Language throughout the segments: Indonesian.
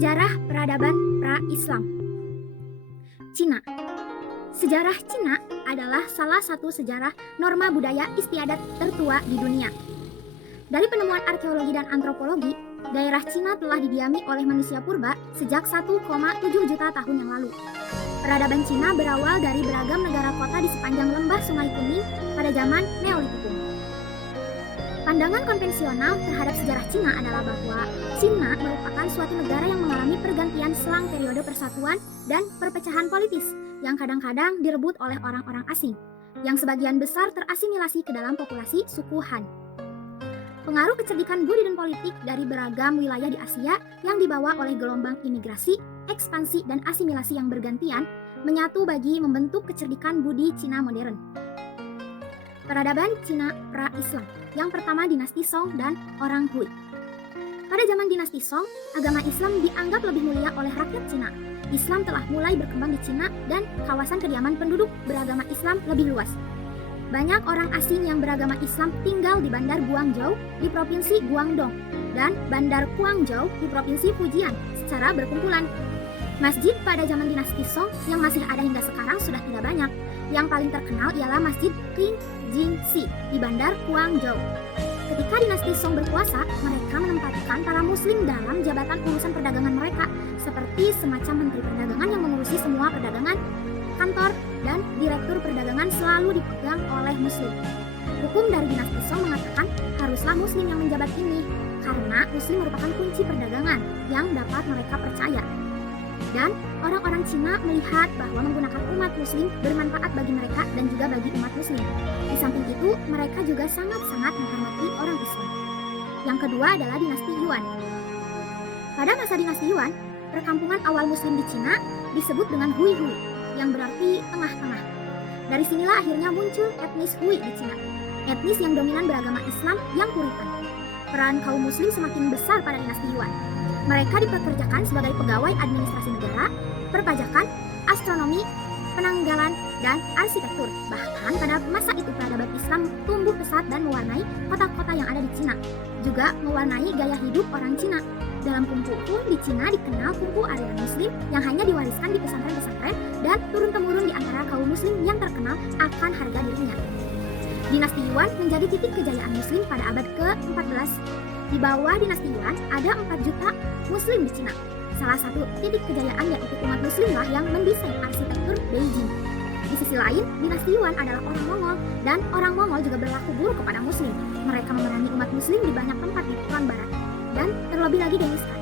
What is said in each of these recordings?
Sejarah peradaban pra-Islam. Cina. Sejarah Cina adalah salah satu sejarah norma budaya istiadat tertua di dunia. Dari penemuan arkeologi dan antropologi, daerah Cina telah didiami oleh manusia purba sejak 1,7 juta tahun yang lalu. Peradaban Cina berawal dari beragam negara kota di sepanjang lembah Sungai Kuning pada zaman Neolitikum. Pandangan konvensional terhadap sejarah Cina adalah bahwa Cina merupakan suatu negara yang mengalami pergantian selang periode persatuan dan perpecahan politis yang kadang-kadang direbut oleh orang-orang asing, yang sebagian besar terasimilasi ke dalam populasi suku Han. Pengaruh kecerdikan budi dan politik dari beragam wilayah di Asia yang dibawa oleh gelombang imigrasi, ekspansi, dan asimilasi yang bergantian menyatu bagi membentuk kecerdikan budi Cina modern. Peradaban Cina pra-Islam. Yang pertama dinasti Song dan orang Hui. Pada zaman dinasti Song, agama Islam dianggap lebih mulia oleh rakyat Cina. Islam telah mulai berkembang di Cina dan kawasan kediaman penduduk beragama Islam lebih luas. Banyak orang asing yang beragama Islam tinggal di Bandar Guangzhou di Provinsi Guangdong dan Bandar Guangzhou di Provinsi Fujian secara berkumpulan. Masjid pada zaman dinasti Song yang masih ada hingga sekarang sudah tidak banyak. Yang paling terkenal ialah Masjid Qing Jingxi di Bandar Guangzhou. Ketika dinasti Song berkuasa, mereka menempatkan para muslim dalam jabatan urusan perdagangan mereka, seperti semacam menteri perdagangan yang mengurusi semua perdagangan, kantor, dan direktur perdagangan selalu dipegang oleh muslim. Hukum dari dinasti Song mengatakan haruslah muslim yang menjabat ini, karena muslim merupakan kunci perdagangan yang dapat mereka percaya. Dan orang-orang Cina melihat bahwa menggunakan umat muslim bermanfaat bagi mereka dan juga bagi umat muslim. Di samping itu, mereka juga sangat-sangat menghormati orang Islam. Yang kedua adalah dinasti Yuan. Pada masa dinasti Yuan, perkampungan awal muslim di Cina disebut dengan Hui Hui, yang berarti tengah-tengah. Dari sinilah akhirnya muncul etnis Hui di Cina, etnis yang dominan beragama Islam yang puritan. Peran kaum muslim semakin besar pada dinasti Yuan. Mereka dipekerjakan sebagai pegawai administrasi negara, perpajakan, astronomi, penanggalan, dan arsitektur. Bahkan pada masa itu peradaban Islam tumbuh pesat dan mewarnai kota-kota yang ada di Cina. Juga mewarnai gaya hidup orang Cina. Dalam kungfu pun di Cina dikenal kungfu aliran muslim yang hanya diwariskan di pesantren-pesantren dan turun-temurun di antara kaum muslim yang terkenal akan harga dirinya. Dinasti Yuan menjadi titik kejayaan muslim pada abad ke-14. Di bawah dinasti Yuan ada 4 juta muslim di Cina. Salah satu titik kejayaan yaitu umat muslim lah yang mendesain arsitektur Beijing. Di sisi lain, dinasti Yuan adalah orang Mongol dan orang Mongol juga berlaku buruk kepada muslim. Mereka memerangi umat muslim di banyak tempat di Tuan Barat. Dan terlebih lagi Genghis Khan.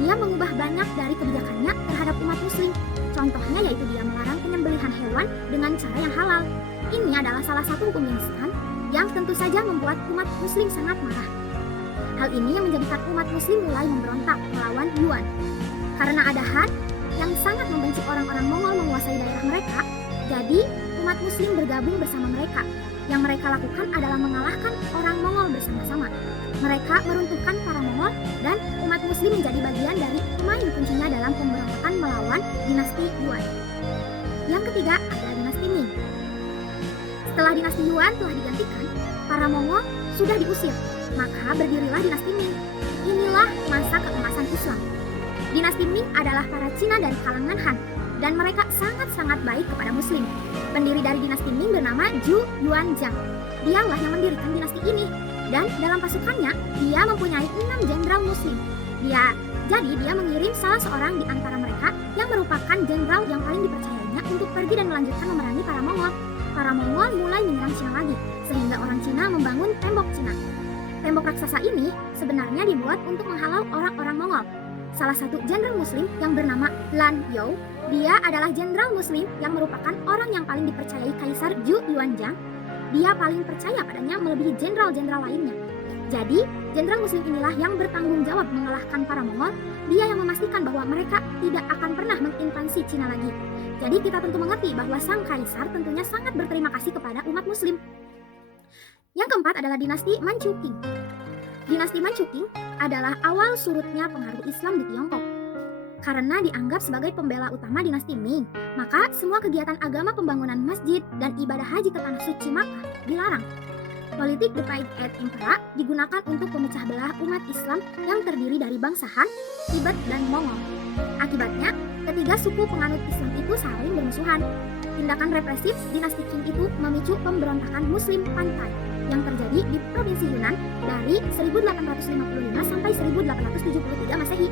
Dia mengubah banyak dari kebijakannya terhadap umat muslim. Contohnya yaitu dia melarang penyembelihan hewan dengan cara yang halal. Ini adalah salah satu hukum Genghis Khan yang tentu saja membuat umat muslim sangat marah. Hal ini yang menjadikan umat muslim mulai memberontak melawan Yuan. Karena ada Han yang sangat membenci orang-orang Mongol menguasai daerah mereka, jadi umat muslim bergabung bersama mereka. Yang mereka lakukan adalah mengalahkan orang Mongol bersama-sama. Mereka meruntuhkan para Mongol dan umat muslim menjadi bagian dari pemain kuncinya dalam pemberontakan melawan dinasti Yuan. Yang ketiga adalah dinasti Ming. Setelah dinasti Yuan telah digantikan, para Mongol sudah diusir. Maka berdirilah dinasti Ming. Inilah masa keemasan Islam. Dinasti Ming adalah para Cina dari kalangan Han, dan mereka sangat-sangat baik kepada muslim. Pendiri dari dinasti Ming bernama Zhu Yuanzhang. Dialah yang mendirikan dinasti ini, dan dalam pasukannya, dia mempunyai 6 jenderal muslim. Jadi dia mengirim salah seorang di antara mereka yang merupakan jenderal yang paling dipercayainya untuk pergi dan melanjutkan memerangi para Mongol. Para Mongol mulai menyerang Cina lagi, sehingga orang Cina membangun tembok Cina. Tembok raksasa ini sebenarnya dibuat untuk menghalau orang-orang Mongol. Salah satu jenderal muslim yang bernama Lan You, dia adalah jenderal muslim yang merupakan orang yang paling dipercayai Kaisar Zhu Yuanzhang. Dia paling percaya padanya melebihi jenderal-jenderal lainnya. Jadi, jenderal muslim inilah yang bertanggung jawab mengalahkan para Mongol. Dia yang memastikan bahwa mereka tidak akan pernah menginvasi Cina lagi. Jadi kita tentu mengerti bahwa sang kaisar tentunya sangat berterima kasih kepada umat muslim. Yang keempat adalah dinasti Manchu Qing. Dinasti Manchu Qing adalah awal surutnya pengaruh Islam di Tiongkok. Karena dianggap sebagai pembela utama dinasti Ming, maka semua kegiatan agama pembangunan masjid dan ibadah haji ke tanah suci Makkah dilarang. Politik divide and impera digunakan untuk memecah belah umat Islam yang terdiri dari bangsa Han, Tibet, dan Mongol. Akibatnya, ketiga suku penganut Islam itu saling bermusuhan. Tindakan represif dinasti Qin itu memicu pemberontakan Muslim Pantai yang terjadi di Provinsi Yunnan dari 1855 sampai 1873 Masehi.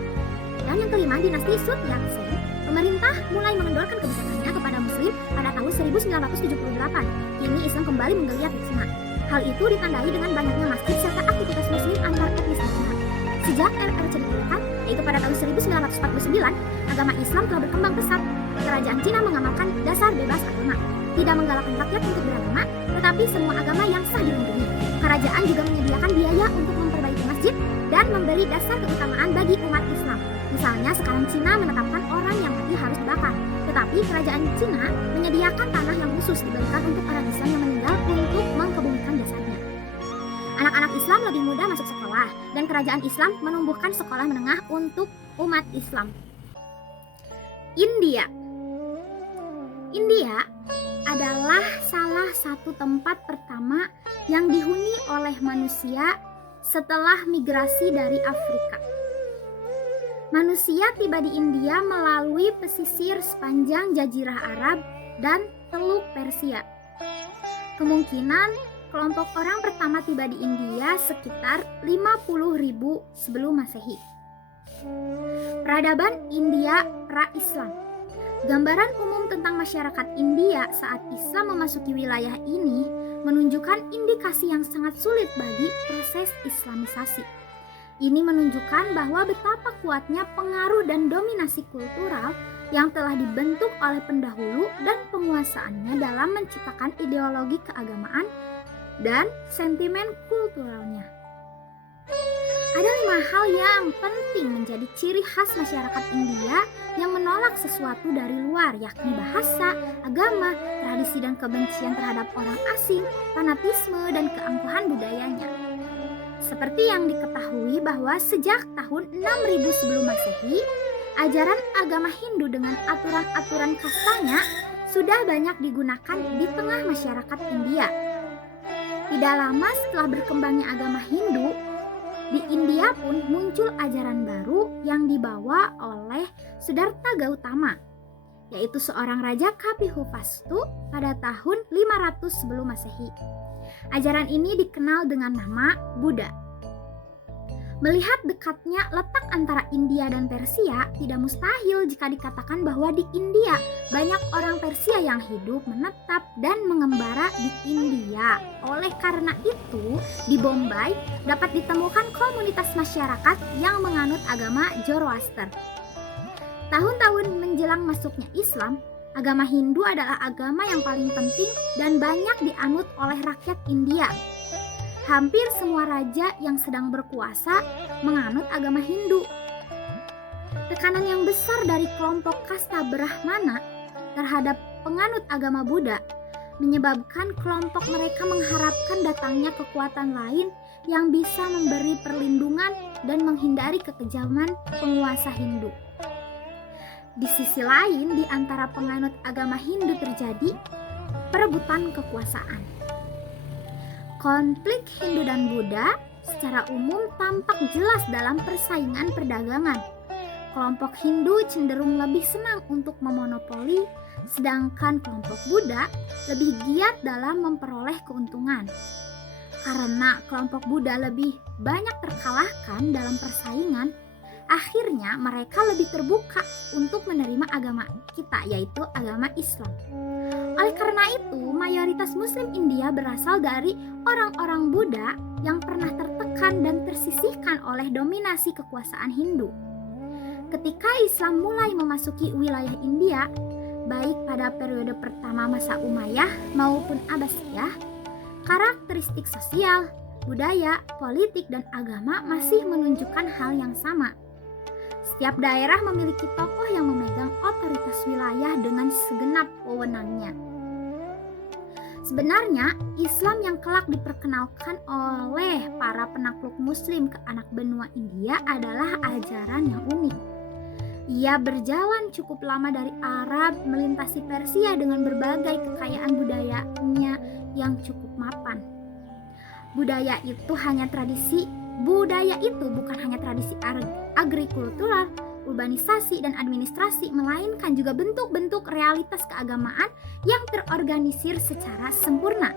Dan yang kelima, dinasti Sun Yat-sen. Pemerintah mulai mengendorkan kebijakannya kepada Muslim pada tahun 1978. Kini Islam kembali menggeliat di Cina. Hal itu ditandai dengan banyaknya masjid serta aktivitas Muslim antar etnis di Cina. Sejak RRC didirikan, yaitu pada tahun 1949, agama Islam telah berkembang pesat. Kerajaan Cina mengamalkan dasar bebas agama, tidak menggalakkan rakyat untuk beragama, tetapi semua agama yang sah dilindungi. Kerajaan juga menyediakan biaya untuk memperbaiki masjid dan memberi dasar keutamaan bagi umat Islam. Misalnya sekarang Cina menetapkan orang yang mati harus dibakar, tetapi kerajaan Cina menyediakan tanah yang khusus diberikan untuk orang Islam yang meninggal untuk mengkebumikan jasadnya. Anak-anak Islam lebih mudah masuk sekolah, dan kerajaan Islam menumbuhkan sekolah menengah untuk umat Islam. India adalah salah satu tempat pertama yang dihuni oleh manusia setelah migrasi dari Afrika. Manusia tiba di India melalui pesisir sepanjang Jazirah Arab dan Teluk Persia. Kemungkinan kelompok orang pertama tiba di India sekitar 50.000 sebelum Masehi. Peradaban India pra-Islam. Gambaran umum tentang masyarakat India saat Islam memasuki wilayah ini menunjukkan indikasi yang sangat sulit bagi proses Islamisasi. Ini menunjukkan bahwa betapa kuatnya pengaruh dan dominasi kultural yang telah dibentuk oleh pendahulu dan penguasaannya dalam menciptakan ideologi keagamaan dan sentimen kulturalnya. Ada 5 hal yang penting menjadi ciri khas masyarakat India yang menolak sesuatu dari luar, yakni bahasa, agama, tradisi dan kebencian terhadap orang asing, fanatisme dan keangkuhan budayanya. Seperti yang diketahui bahwa sejak tahun 6000 sebelum Masehi, ajaran agama Hindu dengan aturan-aturan kastanya sudah banyak digunakan di tengah masyarakat India. Tidak lama setelah berkembangnya agama Hindu, di India pun muncul ajaran baru yang dibawa oleh Siddhartha Gautama, yaitu seorang raja Kapihuvastu pada tahun 500 sebelum Masehi. Ajaran ini dikenal dengan nama Buddha. Melihat dekatnya letak antara India dan Persia, tidak mustahil jika dikatakan bahwa di India banyak orang Persia yang hidup, menetap, dan mengembara di India. Oleh karena itu, di Bombay dapat ditemukan komunitas masyarakat yang menganut agama Zoroaster. Tahun-tahun menjelang masuknya Islam, agama Hindu adalah agama yang paling penting dan banyak dianut oleh rakyat India. Hampir semua raja yang sedang berkuasa menganut agama Hindu. Tekanan yang besar dari kelompok kasta Brahmana terhadap penganut agama Buddha menyebabkan kelompok mereka mengharapkan datangnya kekuatan lain yang bisa memberi perlindungan dan menghindari kekejaman penguasa Hindu. Di sisi lain, di antara penganut agama Hindu terjadi perebutan kekuasaan. Konflik Hindu dan Buddha secara umum tampak jelas dalam persaingan perdagangan. Kelompok Hindu cenderung lebih senang untuk memonopoli, sedangkan kelompok Buddha lebih giat dalam memperoleh keuntungan. Karena kelompok Buddha lebih banyak terkalahkan dalam persaingan, akhirnya mereka lebih terbuka untuk menerima agama kita, yaitu agama Islam. Oleh karena itu, mayoritas Muslim India berasal dari orang-orang Buddha yang pernah tertekan dan tersisihkan oleh dominasi kekuasaan Hindu. Ketika Islam mulai memasuki wilayah India, baik pada periode pertama masa Umayyah maupun Abbasiyah, karakteristik sosial, budaya, politik, dan agama masih menunjukkan hal yang sama. Setiap daerah memiliki tokoh yang memegang otoritas wilayah dengan segenap wewenangnya. Sebenarnya, Islam yang kelak diperkenalkan oleh para penakluk Muslim ke anak benua India adalah ajaran yang unik. Ia berjalan cukup lama dari Arab melintasi Persia dengan berbagai kekayaan budayanya yang cukup mapan. Budaya itu bukan hanya tradisi agrikultural, urbanisasi, dan administrasi, melainkan juga bentuk-bentuk realitas keagamaan yang terorganisir secara sempurna.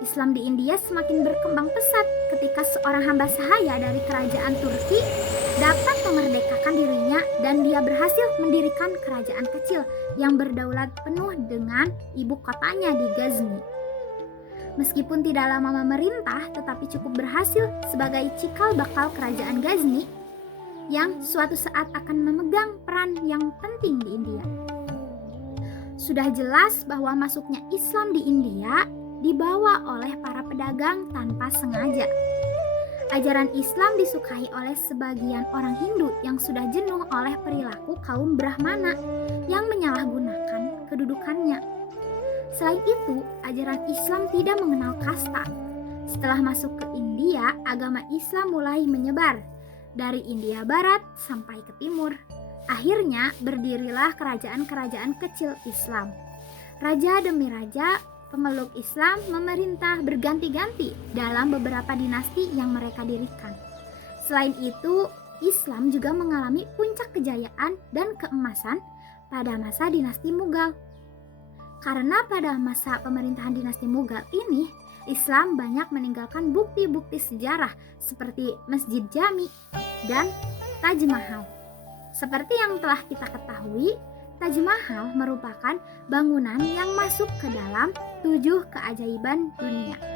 Islam di India semakin berkembang pesat ketika seorang hamba sahaya dari kerajaan Turki dapat memerdekakan dirinya dan dia berhasil mendirikan kerajaan kecil yang berdaulat penuh dengan ibu kotanya di Ghazni. Meskipun tidak lama memerintah, tetapi cukup berhasil sebagai cikal bakal kerajaan Ghazni yang suatu saat akan memegang peran yang penting di India. Sudah jelas bahwa masuknya Islam di India dibawa oleh para pedagang tanpa sengaja. Ajaran Islam disukai oleh sebagian orang Hindu yang sudah jenuh oleh perilaku kaum Brahmana yang menyalahgunakan kedudukannya. Selain itu, ajaran Islam tidak mengenal kasta. Setelah masuk ke India, agama Islam mulai menyebar dari India Barat sampai ke timur. Akhirnya berdirilah kerajaan-kerajaan kecil Islam. Raja demi raja pemeluk Islam memerintah berganti-ganti dalam beberapa dinasti yang mereka dirikan. Selain itu, Islam juga mengalami puncak kejayaan dan keemasan pada masa dinasti Mughal. Karena pada masa pemerintahan dinasti Mughal ini, Islam banyak meninggalkan bukti-bukti sejarah seperti Masjid Jami dan Taj Mahal. Seperti yang telah kita ketahui, Taj Mahal merupakan bangunan yang masuk ke dalam 7 keajaiban dunia.